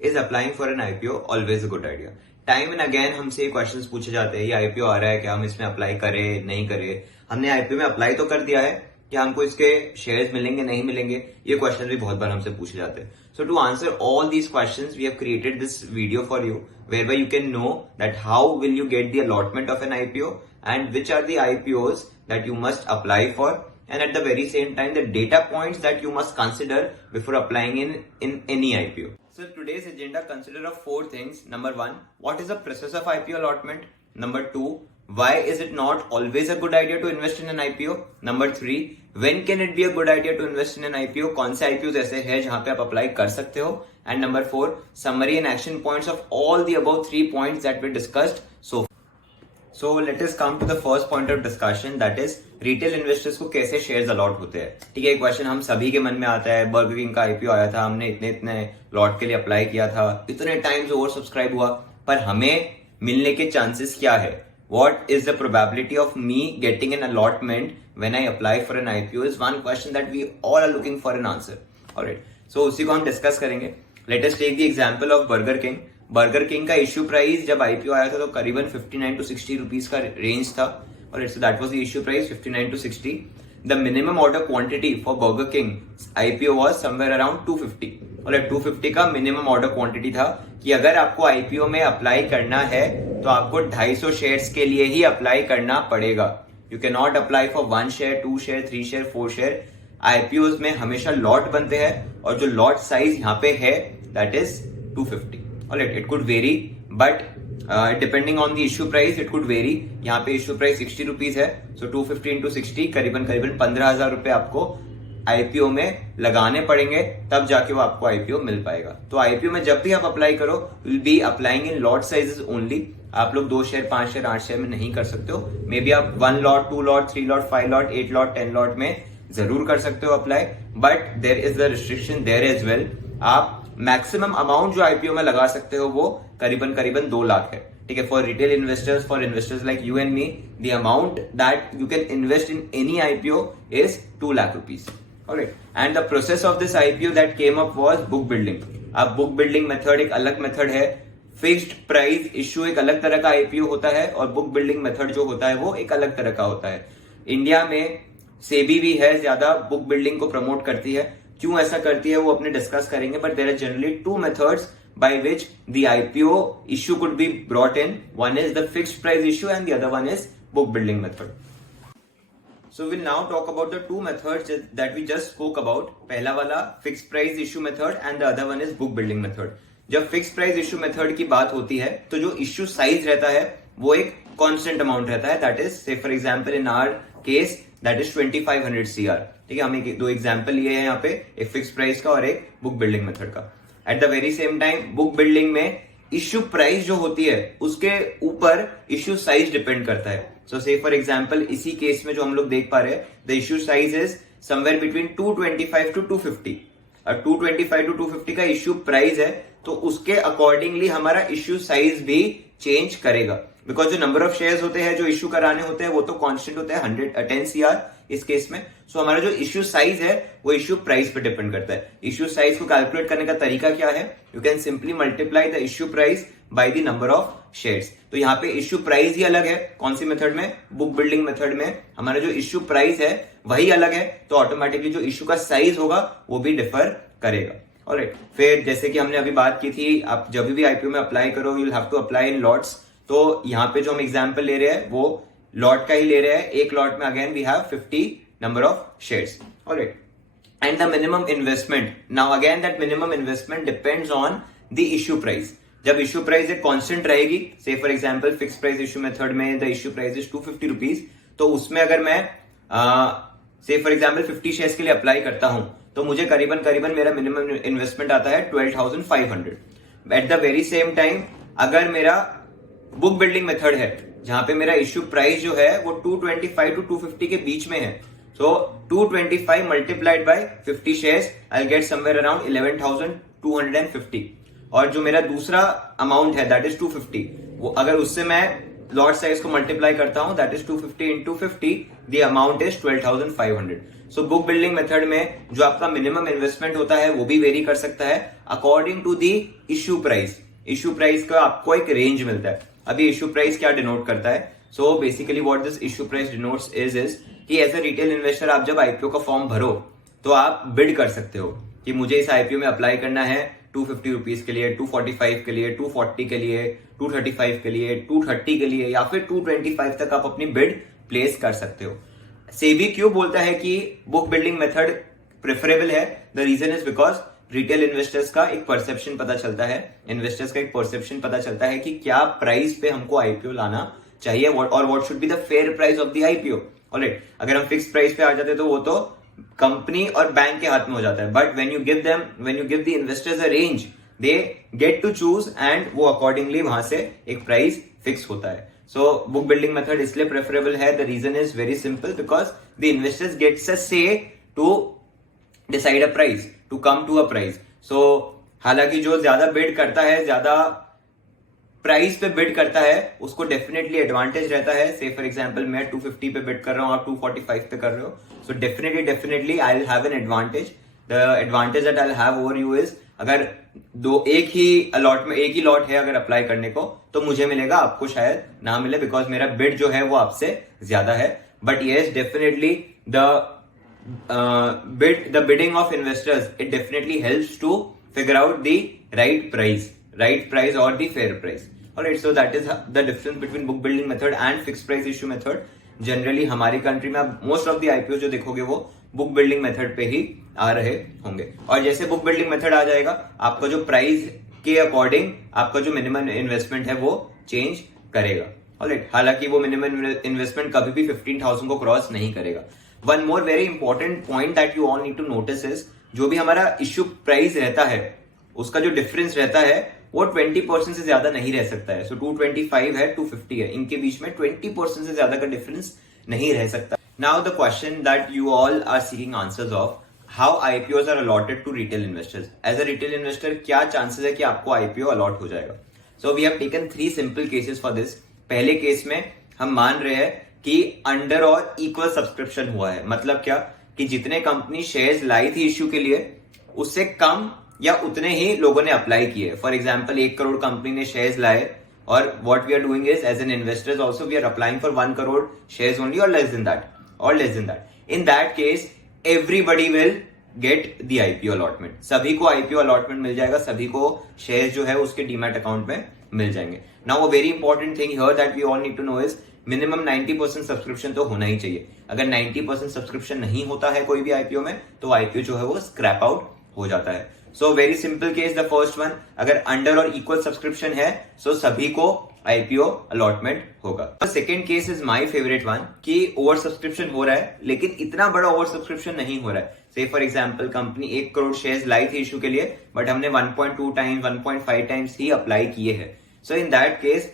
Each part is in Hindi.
Is applying for an IPO always a good idea? Time and again हमसे ये क्वेश्चंस पूछे जाते हैं, ये आईपीओ आ रहा है क्या, हम इसमें अप्लाई करें नहीं करें? हमने आईपीओ में अप्लाई तो कर दिया है, क्या हमको इसके शेयर्स मिलेंगे नहीं मिलेंगे? ये क्वेश्चन भी बहुत बार हमसे पूछे जाते हैं. So to answer all these questions we have created this video for you, whereby you can know that how will you get the allotment of an IPO and which are the IPOs that you must apply for, and at the very same time the data points that you must consider before applying in any IPO. So today's agenda consider of 4 things. Number 1, what is the process of IPO allotment? Number 2, why is it not always a good idea to invest in an IPO? Number 3, when can it be a good idea to invest in an IPO? कौन से IPOs ऐसे हैं जहां पे आप अप्लाई कर सकते हो? And number 4, summary and action points of all the above 3 points that we discussed so far. So let us come to the first point of discussion, that is retail investors को कैसे शेयर्स अलॉट होते हैं. ठीक है, क्वेश्चन हम सभी के मन में आता है. बर्गर किंग का आईपीओ आया था, हमने इतने लॉट के लिए अप्लाई किया था, इतने टाइम्स ओवर सब्सक्राइब हुआ, पर हमें मिलने के चांसेस क्या है? What is the probability of me getting an allotment when I apply for an IPO is one question that we all are looking for an answer. Alright, so उसी को हम डिस्कस करेंगे. Let us take the example of Burger King. Burger King का इश्यू प्राइस जब आईपीओ आया था तो करीबन 59 to 60 रुपीज का रेंज था. Alright, so that was the issue price, 59 to 60. The minimum order quantity for Burger King IPO was somewhere around 250. Alright, 250 का मिनिमम ऑर्डर क्वांटिटी था कि अगर आपको आईपीओ में अप्लाई करना है तो आपको 250 शेयर्स के लिए ही अप्लाई करना पड़ेगा. You can not apply for 1 share, 2 share, 3 share, 4 share. IPO में हमेशा लॉट बनते हैं और जो लॉट साइज यहाँ पे है that is 250. Alright, it could vary, but depending on the issue price it could vary. यहाँ पे इश्यू प्राइस 60 रुपीज है, so 250 into 60 करीबन 15,000 रुपए आपको आईपीओ में लगाने पड़ेंगे, तब जाके वो आपको आईपीओ मिल पाएगा. तो आईपीओ में जब भी आप अप्लाई करो, will be applying in lot sizes only. आप लोग 2 शेयर, 5 शेयर, 8 शेयर में नहीं कर सकते हो. मे बी आप 1 lot, 2 lot, 3 lot, 5 lot, 8 lot, 10 lot में जरूर कर सकते हो apply, but there is the restriction there as well. आप मैक्सिमम अमाउंट जो आईपीओ में लगा सकते हो वो करीबन 2 लाख है. ठीक है, for retail investors, for investors like you and me, the amount that you can invest in any IPO is 2 lakh rupees. Alright, and the process of this IPO that came up was book building. अब बुक बिल्डिंग मेथड एक अलग मेथड है, फिक्स्ड प्राइस इश्यू एक अलग तरह का आईपीओ होता है, और बुक बिल्डिंग मेथड जो होता है वो एक अलग तरह का होता है. इंडिया में सेबी भी है, ज्यादा बुक बिल्डिंग को प्रमोट करती है. क्यों ऐसा करती है वो अपने डिस्कस करेंगे, but there are generally 2 methods by which the IPO issue could be brought in. One is the fixed price issue and the other one is book building method. So we'll now talk about the 2 methods that we just spoke about. पहला वाला fixed price issue method and the other one is book building method. जब fixed price issue method की बात होती है तो जो issue size रहता है वो एक constant amount रहता है, that is say for example in our case that is 2500 CR. ठीक है, हम 2 एग्जाम्पल लिए हैं यहाँ पे, एक फिक्स प्राइस का और एक बुक बिल्डिंग मेथड का. At the very same time book building में इश्यू प्राइस जो होती है उसके ऊपर इश्यू साइज डिपेंड करता है. सो से फॉर एग्जाम्पल इसी केस में जो हम लोग देख पा रहे हैं, the issue size is somewhere between 225 to 250. और 225 to 250 का इश्यू प्राइस है तो उसके अकॉर्डिंगली हमारा इश्यू साइज भी चेंज करेगा, बिकॉज जो नंबर ऑफ शेयर्स होते हैं जो इश्यू कराने होते हैं वो तो कांस्टेंट होते हैं 10 CR इस केस में. सो हमारा जो इश्यू साइज है वो इश्यू प्राइस पे डिपेंड करता है. इश्यू साइज को कैलकुलेट करने का तरीका क्या है? You can simply multiply the issue price by the number of shares. तो यहाँ पे इश्यू प्राइस ही अलग है. कौन सी मेथड में? बुक बिल्डिंग मेथड में हमारा जो इश्यू प्राइस है वही अलग है, तो ऑटोमेटिकली जो इश्यू का साइज होगा वो भी डिफर करेगा. ऑलराइट, फिर जैसे कि हमने अभी बात की थी, आप जब भी आईपीओ में अप्लाई करो you will have to apply in lots. तो यहाँ पे जो हम एग्जाम्पल ले रहे हैं वो लॉट का ही ले रहे हैं. एक लॉट में again we have 50 number of shares. Alright, and the minimum investment, now again that minimum investment depends on the issue price. जब issue price एक constant रहेगी, say for example fixed price issue method में the issue price is 250 rupees, तो उसमें अगर मैं say for example 50 shares के लिए अप्लाई करता हूं तो मुझे करीबन मेरा मिनिमम इन्वेस्टमेंट आता है 12,500. At the very same time अगर मेरा बुक बिल्डिंग मेथड है जहां पे मेरा इश्यू प्राइस जो है वो 225 to 250 के बीच में है, so 225 multiplied by 50 shares I'll get somewhere around 11,250. और जो मेरा दूसरा अमाउंट है that is 250, वो अगर उससे मैं लॉट साइज को मल्टीप्लाई करता हूं that is 250 into 50, the amount is 12,500. So book building method में जो आपका मिनिमम इन्वेस्टमेंट होता है वो भी वेरी कर सकता है according to the issue price. Issue price का आपको एक रेंज मिलता है। अभी इश्यू प्राइस क्या डिनोट करता है? So basically what this issue price denotes is कि एज अ रिटेल इन्वेस्टर आप जब आईपीओ का फॉर्म भरो तो आप बिड कर सकते हो कि मुझे इस आईपीओ में अप्लाई करना है 250 रुपीज के लिए, 245 के लिए, 240 के लिए, 235 के लिए, 230 के लिए या फिर 225 तक आप अपनी बिड प्लेस कर सकते हो। सेबी क्यों बोलता है कि बुक बिल्डिंग मेथड प्रेफरेबल है? The reason is because retail investors का एक परसेप्शन पता चलता है, इन्वेस्टर्स का एक परसेप्शन पता चलता है कि क्या प्राइस पे हमको आईपीओ लाना चाहिए और what should be the fair price of the IPO. Alright, अगर हम फिक्स प्राइस पे आ जाते तो वो तो कंपनी और बैंक के हाथ में हो जाता है, but when you give the investors a range they get to choose and वो अकॉर्डिंगली वहां से एक प्राइस फिक्स होता है। सो बुक बिल्डिंग मेथड इसलिए प्रेफरेबल है। The reason is very simple, because the investors gets a say to decide a price, to come to a price. So हालांकि जो ज्यादा बिड करता है, ज्यादा प्राइस पे बिड करता है, उसको डेफिनेटली एडवांटेज रहता है। से फॉर एग्जांपल मैं 250 पे बिड कर रहा हूं, आप 245 पे कर रहे हो, so definitely I will have an advantage. The advantage that I will have over you is, अगर एक ही लॉट है अगर अप्लाई करने को तो मुझे मिलेगा, आपको शायद ना मिले, बिकॉज मेरा बिड जो है वो आपसे ज्यादा है। But yes, definitely the bidding of investors, it definitely helps to figure out the right price or the fair price. Alright, so that is the difference between book building method and fixed price issue method. Generally हमारी कंट्री में आप मोस्ट ऑफ द आईपीओ जो देखोगे वो बुक बिल्डिंग मेथड पे ही आ रहे होंगे। और जैसे बुक बिल्डिंग मेथड आ जाएगा, आपका जो प्राइस के अकॉर्डिंग आपका जो मिनिमम इन्वेस्टमेंट है वो चेंज करेगा। ऑलराइट, हालांकि वो मिनिमम इन्वेस्टमेंट कभी भी 15,000 को क्रॉस नहीं करेगा। One more very important point that you all need to notice is, जो भी हमारा इश्यू प्राइस रहता है उसका जो डिफरेंस रहता है वो 20% से ज्यादा नहीं रह सकता है। सो 225 है, 250 है, इनके बीच में 20% से ज्यादा का डिफरेंस नहीं रह सकता। Now the question that you all are seeking answers of, how IPOs are allotted to retail investors. As a retail investor क्या चांसेस है कि आपको आईपीओ अलॉट हो जाएगा? So we have taken 3 simple cases for this. पहले केस में हम मान रहे हैं कि अंडर और इक्वल सब्सक्रिप्शन हुआ है। मतलब क्या कि जितने कंपनी शेयर्स लाई थी इश्यू के लिए उससे कम या उतने ही लोगों ने अप्लाई किए। फॉर एग्जांपल 1 करोड़ कंपनी ने शेयर्स लाए और what we are doing is as an investors also we are applying for 1 crore shares only और less than that. In that case everybody will get the IPO allotment. सभी को आईपीओ अलॉटमेंट मिल जाएगा, सभी को शेयर्स जो है उसके डीमैट अकाउंट में मिल जाएंगे। Now a very important thing here that we all need to know is, minimum 90% subscription तो होना ही चाहिए। अगर 90% सब्सक्रिप्शन नहीं होता है कोई भी आईपीओ में तो आईपीओ जो है वो स्क्रैप आउट हो जाता है। So very simple case, the first one, अगर अंडर और इक्वल सब्सक्रिप्शन है सो सभी को आईपीओ अलॉटमेंट होगा। Second case is my favourite one, कि ओवर सब्सक्रिप्शन हो रहा है लेकिन इतना बड़ा ओवर सब्सक्रिप्शन नहीं हो रहा है। Say for example company 1 crore shares लाई थी इश्यू के लिए, बट हमने 1.2 टाइम्स 1.5 टाइम्स ही अप्लाई किए हैं। सो इन दैट केस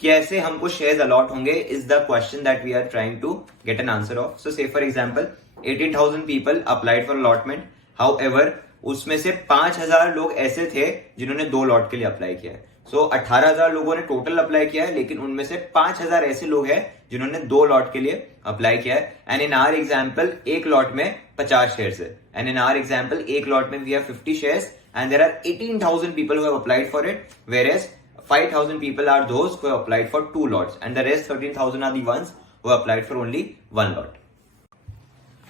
कैसे हमको शेयर्स अलॉट होंगे is the question that we are trying to get an answer of. So say for example 18,000 people applied for allotment, however उसमें से 5,000 लोग ऐसे थे जिन्होंने 2 लॉट के लिए अप्लाई किया है। सो 18,000 लोगों ने टोटल अप्लाई किया है, लेकिन उनमें से 5,000 ऐसे लोग हैं जिन्होंने 2 लॉट के लिए अप्लाई किया है। एंड इन आवर एग्जाम्पल एक लॉट में 50 शेयर्स है, एंड इन आवर एग्जाम्पल एक लॉट में we have 50 shares and there are 18,000 people who have applied for it, whereas 5,000 people are those who have applied for 2 lots and the rest 13,000 are the ones who have applied for only 1 lot.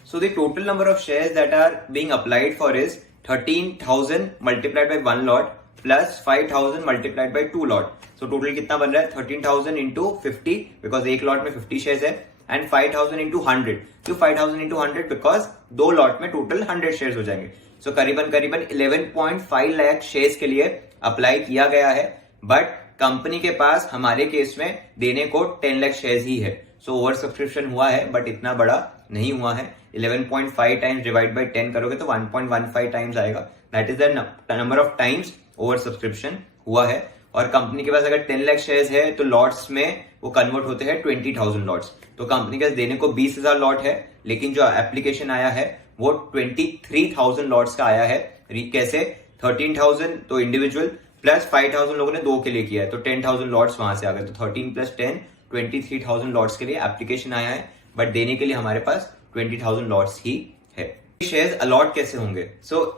So the total number of shares that are being applied for is 13,000 multiplied by 1 lot plus 5,000 multiplied by 2 lot. So total कितना बन रहा है? 13,000 into 50 because एक lot में 50 shares है, and 5,000 into 100. क्यों 5,000 into 100? Because 2 lot में total 100 shares हो जाएंगे। So करीबन 11.5 लाख शेयर्स के लिए अप्लाई किया गया है, बट कंपनी के पास हमारे केस में देने को 10 लाख शेयर्स ही है। सो ओवर सब्सक्रिप्शन हुआ है बट इतना बड़ा नहीं हुआ है। 11.5 टाइम्स डिवाइड बाय 10 करोगे तो 1.15 टाइम्स आएगा। That is the number of times over subscription हुआ है। और कंपनी के पास अगर 10 लाख शेयर्स है तो लॉट्स में वो कन्वर्ट होते हैं 20,000 लॉट्स। तो कंपनी के पास देने को 20,000 लॉट है, लेकिन जो एप्लीकेशन आया है वो 23,000 लॉट्स का आया है। कैसे? 13,000 तो इंडिविजुअल प्लस 5,000 लोगों ने 2 के लिए किया है, तो 10,000 लॉट्स वहां से आ गए। तो 13 प्लस 10 23,000 लॉट्स के लिए एप्लीकेशन आया है, बट देने के लिए हमारे पास 20,000 लॉट्स ही शेयर्स अलॉट कैसे होंगे?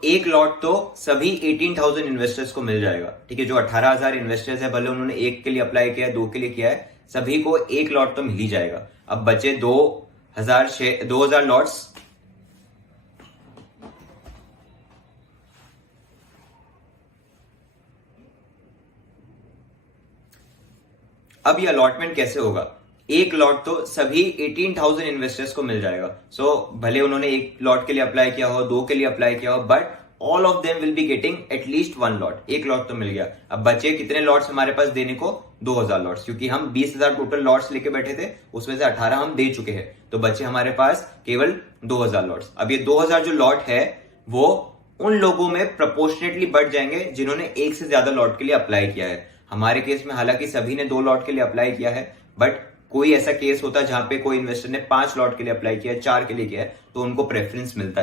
एक लॉट तो सभी 18,000 इन्वेस्टर्स को मिल जाएगा, ठीक है। जो 18,000 इन्वेस्टर्स है, भले उन्होंने एक के लिए अप्लाई किया है, 2 के लिए किया है, सभी को एक लॉट तो मिल ही जाएगा। अब बचे 2,000 लॉट्स। अब ये अलॉटमेंट कैसे होगा? एक लॉट तो सभी 18,000 इन्वेस्टर्स को मिल जाएगा। भले उन्होंने एक लॉट के लिए अप्लाई किया हो, 2 के लिए अप्लाई किया हो, but all of them will be getting at least 1 lot. एक लॉट तो मिल गया। अब बचे कितने लॉट्स हमारे पास देने को? 2,000 लॉट्स, क्योंकि हम 20,000 टोटल लॉट्स लेके बैठे थे, उसमें से 18 हम दे चुके हैं, तो बचे हमारे पास केवल 2,000 लॉट्स। अब ये 2,000 जो लॉट है वो उन लोगों में प्रोपोर्शनेटली बढ़ जाएंगे जिन्होंने एक से ज्यादा लॉट के लिए अप्लाई किया है। हमारे केस में हालांकि सभी ने 2 लॉट के लिए अप्लाई किया है, बट कोई ऐसा केस होता है जहां पे कोई इन्वेस्टर ने 5 लॉट के लिए अप्लाई किया है, 4 के लिए किया है, तो उनको प्रेफरेंस मिलता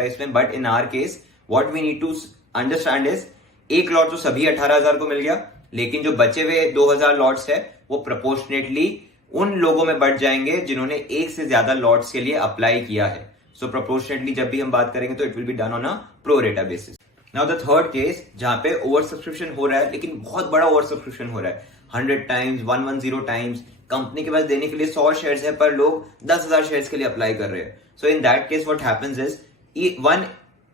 है इसमें। But in our case what we need to understand is, एक लॉट तो सभी 18,000 को मिल गया, लेकिन जो बचे हुए 2,000 लॉट्स है वो प्रोपोर्शनेटली उन लोगों में बढ़ जाएंगे जिन्होंने एक से ज्यादा लॉट्स के लिए अप्लाई किया है। प्रोपोर्शनेटली जब भी हम बात करेंगे तो it will be done on a pro रेटा basis. Now the third case, जहां पे ओवर सब्सक्रिप्शन हो रहा है, लेकिन बहुत बड़ा ओवर सब्सक्रिप्शन हो रहा है, 100 टाइम्स, 110 टाइम्स, कंपनी के पास देने के लिए 100 शेयर्स है, पर लोग 10,000 शेयर्स के लिए अप्लाई कर रहे हैं। So in that case what happens is, 1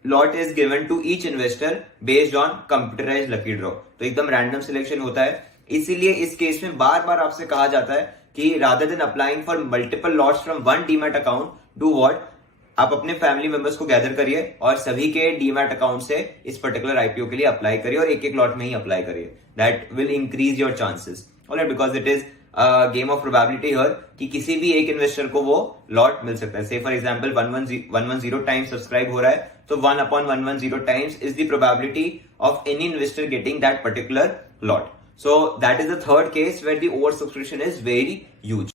lot is given to each investor based on computerised lucky draw. तो एकदम रैंडम सिलेक्शन होता है। इसीलिए इस केस में बार बार आपसे कहा जाता है कि rather than applying for multiple lots from 1 demat account, do what, आप अपने फैमिली मेंबर्स को गैदर करिए और सभी के डीमैट अकाउंट से इस पर्टिकुलर आईपीओ के लिए अप्लाई करिए और एक लॉट में ही अप्लाई करिए। That will increase your chances, alright, because it is game of probability here कि किसी भी एक इन्वेस्टर को वो लॉट मिल सकता है। Say for example 110 times subscribe हो रहा है, तो 1/110 times is the probability of any investor getting that particular lot. So that is the third case where the over subscription is very huge.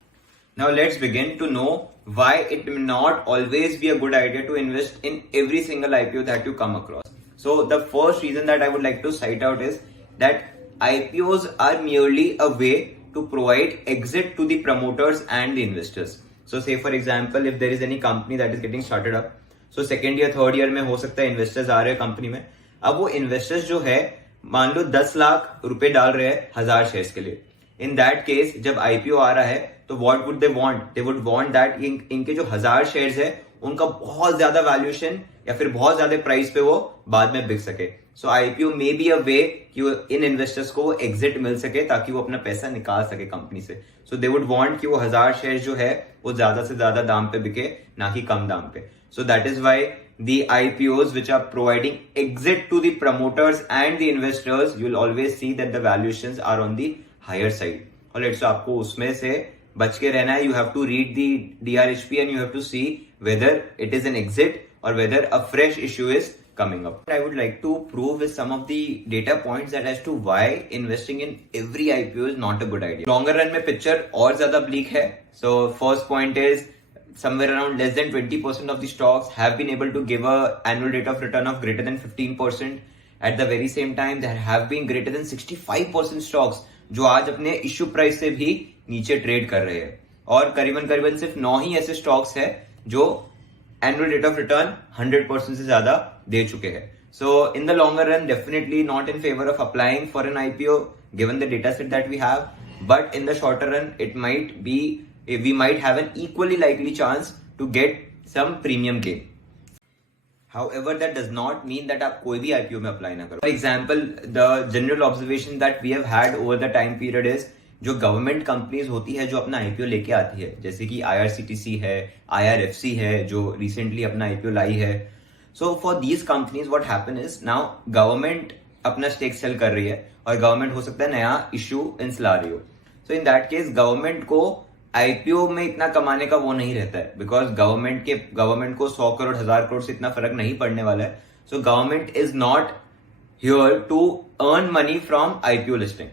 Now let's begin to know why it may not always be a good idea to invest in every single IPO that you come across. So the first reason that I would like to cite out is that IPOs are merely a way to provide exit to the promoters and the investors. So say for example, if there is any company that is getting started up, so second year, third year में हो सकता है investors आ रहे हैं कंपनी में। अब वो investors जो है, मान लो 10 लाख रुपए डाल रहे हैं 1000 शेयर्स के लिए। इन दैट केस जब आईपीओ आ रहा है तो what would they want? They would want that इनके जो 1000 शेयर्स है उनका बहुत ज्यादा वैल्यूएशन या फिर बहुत ज्यादा प्राइस पे वो बाद में बिक सके। सो आईपीओ मे बी अ वे कि इन इन्वेस्टर्स को एग्जिट मिल सके ताकि वो अपना पैसा निकाल सके कंपनी से। सो दे वुड वांट कि वो 1000 शेयर जो है वो ज्यादा से ज्यादा दाम पे बिके, ना कि कम दाम पे। So that is why the IPOs which are providing exit to the promoters and the investors, you will always see that the valuations are on the higher side. Alright, so आपको उसमें से बच के रहना है. You have to read the DRHP and you have to see whether it is an exit or whether a fresh issue is coming up. I would like to prove with some of the data points that as to why investing in every IPO is not a good idea. Longer run में picture और ज्यादा bleak है. So first point is somewhere around less than 20% of the stocks have been able to give a annual rate of return of greater than 15%. At the very same time, there have been greater than 65% stocks जो आज अपने इश्यू प्राइस से भी नीचे ट्रेड कर रहे हैं, और करीबन सिर्फ 9 ही ऐसे स्टॉक्स है जो एनुअल रेट ऑफ रिटर्न 100% से ज्यादा दे चुके हैं. So in the longer run definitely not in favour of applying for an IPO given the data set that we have, but in the shorter run it might be, we might have an equally likely chance to get some premium gain. However, that does not mean that आप कोई भी IPO में अप्लाई ना करो. For example, the general observation that we have had over the time period is जो गवर्नमेंट कंपनीज होती है जो अपना आईपीओ लेके आती है, जैसे कि IRCTC है, IRFC है जो रिसेंटली अपना आईपीओ लाई है. So for these companies what happen is, now government अपना स्टेक सेल कर रही है और गवर्नमेंट हो सकता है नया इश्यू ला रही हो. सो इन दैट केस गवर्नमेंट को आईपीओ में इतना कमाने का वो नहीं रहता है, बिकॉज गवर्नमेंट को 100 करोड़ 1000 करोड़ से इतना फर्क नहीं पड़ने वाला है. So government is not here to earn money from IPO listing.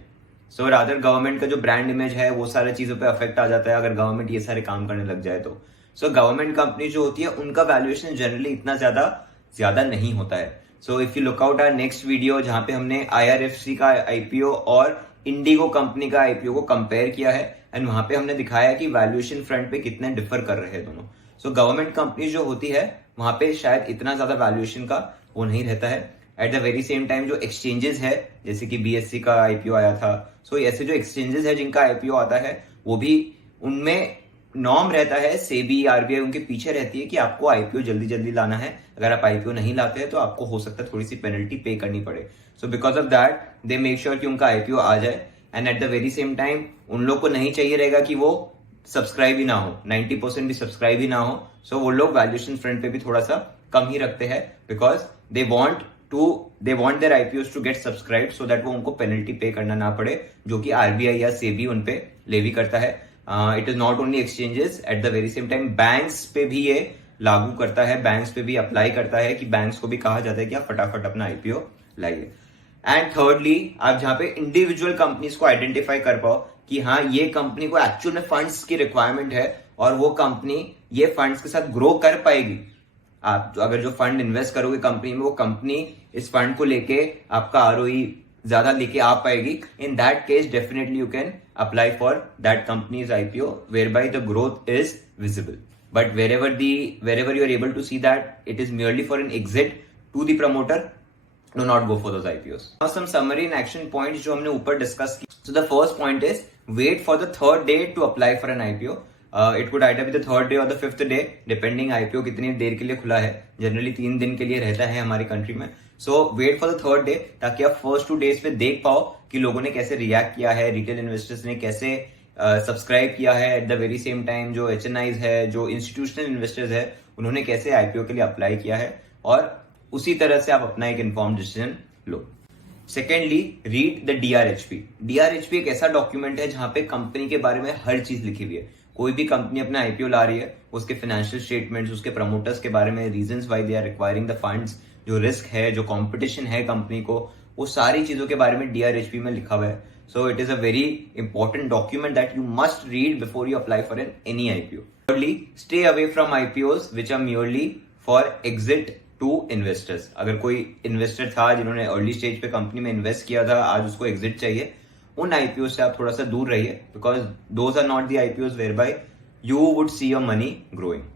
So rather government का जो ब्रांड इमेज है वो सारी चीजों पे अफेक्ट आ जाता है अगर गवर्नमेंट ये सारे काम करने लग जाए तो. सो गवर्नमेंट कंपनी जो होती है उनका वैल्यूएशन जनरली इतना ज्यादा नहीं होता है. So if you look out our next video जहां पे हमने IRFC का आईपीओ और इंडिगो कंपनी का आईपीओ को कंपेयर किया है, एंड वहां पे हमने दिखाया कि वैल्यूएशन फ्रंट पे कितने डिफर कर रहे हैं दोनों. सो गवर्नमेंट कंपनी जो होती है वहां पे शायद इतना ज्यादा वैल्यूएशन का वो नहीं रहता है। At the very same time जो एक्सचेंजेस है, जैसे कि BSE का IPO आया था, सो ऐसे जो एक्सचेंजेस है जिनका IPO आता है वो भी उनमें नॉर्म रहता है, सेबी RBI उनके पीछे रहती है कि आपको IPO जल्दी जल्दी लाना है। अगर आप IPO नहीं लाते हैं तो आपको हो सकता है थोड़ी सी पेनल्टी पे करनी पड़े। So because of that they make sure कि उनका IPO आ जाए। And at the very same time उन लोग को नहीं चाहिए रहेगा कि वो सब्सक्राइब ही ना हो, 90% भी सब्सक्राइब ही ना हो। सो वो लोग वैल्यूएशन फ्रंट पे भी थोड़ा सा कम ही रखते हैं, because they want their IPOs to get subscribe, so that वो उनको पेनल्टी पे करना ना पड़े, जो कि RBI या सेबी उन पे लेवी करता है। It is not only exchanges, at the very same time banks पे भी ये लागू करता है, बैंक्स पे भी अप्लाई करता है कि बैंक्स को भी कहा जाता है कि आप फटाफट अपना IPO लाइए। एंड थर्डली, आप जहां पे इंडिविजुअल कंपनीज को आइडेंटिफाई कर पाओ कि हाँ ये कंपनी को एक्चुअल में फंड्स की रिक्वायरमेंट है और वो कंपनी ये फंड्स के साथ ग्रो कर पाएगी। आप अगर जो फंड इन्वेस्ट करोगे कंपनी में, वो कंपनी इस फंड को लेके आपका ROE ज्यादा लेके आ पाएगी, in that case definitely you can apply for that companies IPO where by the growth is visible. But wherever you are able to see that it is merely for an exit to the promoter, do not go for those IPOs. Now some summary and action points जो हमने ऊपर डिस्कस की. So the first point is wait for the third day to apply for an IPO. It could either be the third day or the fifth day, depending IPO कितनी देर के लिए खुला है. जनरली 3 दिन के लिए रहता है हमारी कंट्री में. So wait for the third day ताकि आप first 2 days पे देख पाओ कि लोगों ने कैसे रिएक्ट किया है, रिटेल इन्वेस्टर्स ने कैसे सब्सक्राइब किया है, at the very same time जो HNIs है, जो इंस्टीट्यूशनल इन्वेस्टर्स है, उन्होंने कैसे IPO के लिए अप्लाई किया है, और उसी तरह से आप अपना एक inform decision low. Secondly, read the DRHP. DRHP एक ऐसा डॉक्यूमेंट है जहां पे कंपनी के बारे में हर चीज लिखी हुई है. कोई भी कंपनी अपना IPO ला रही है, उसके फाइनेंशियल स्टेटमेंट्स, उसके प्रमोटर्स के बारे में, reasons why they are requiring the funds, जो रिस्क है, जो कंपटीशन है कंपनी को, वो सारी चीजों के बारे में DRHP में लिखा हुआ है. So it is a very important document that you must read before you apply for any IPO. Thirdly, stay away from IPOs which are merely for exit to investors. अगर कोई इन्वेस्टर था जिन्होंने अर्ली स्टेज पे कंपनी में इन्वेस्ट किया था, आज उसको एग्जिट चाहिए, उन IPOs से आप थोड़ा सा दूर रहिए, because those are not the IPOs whereby you would see your money growing.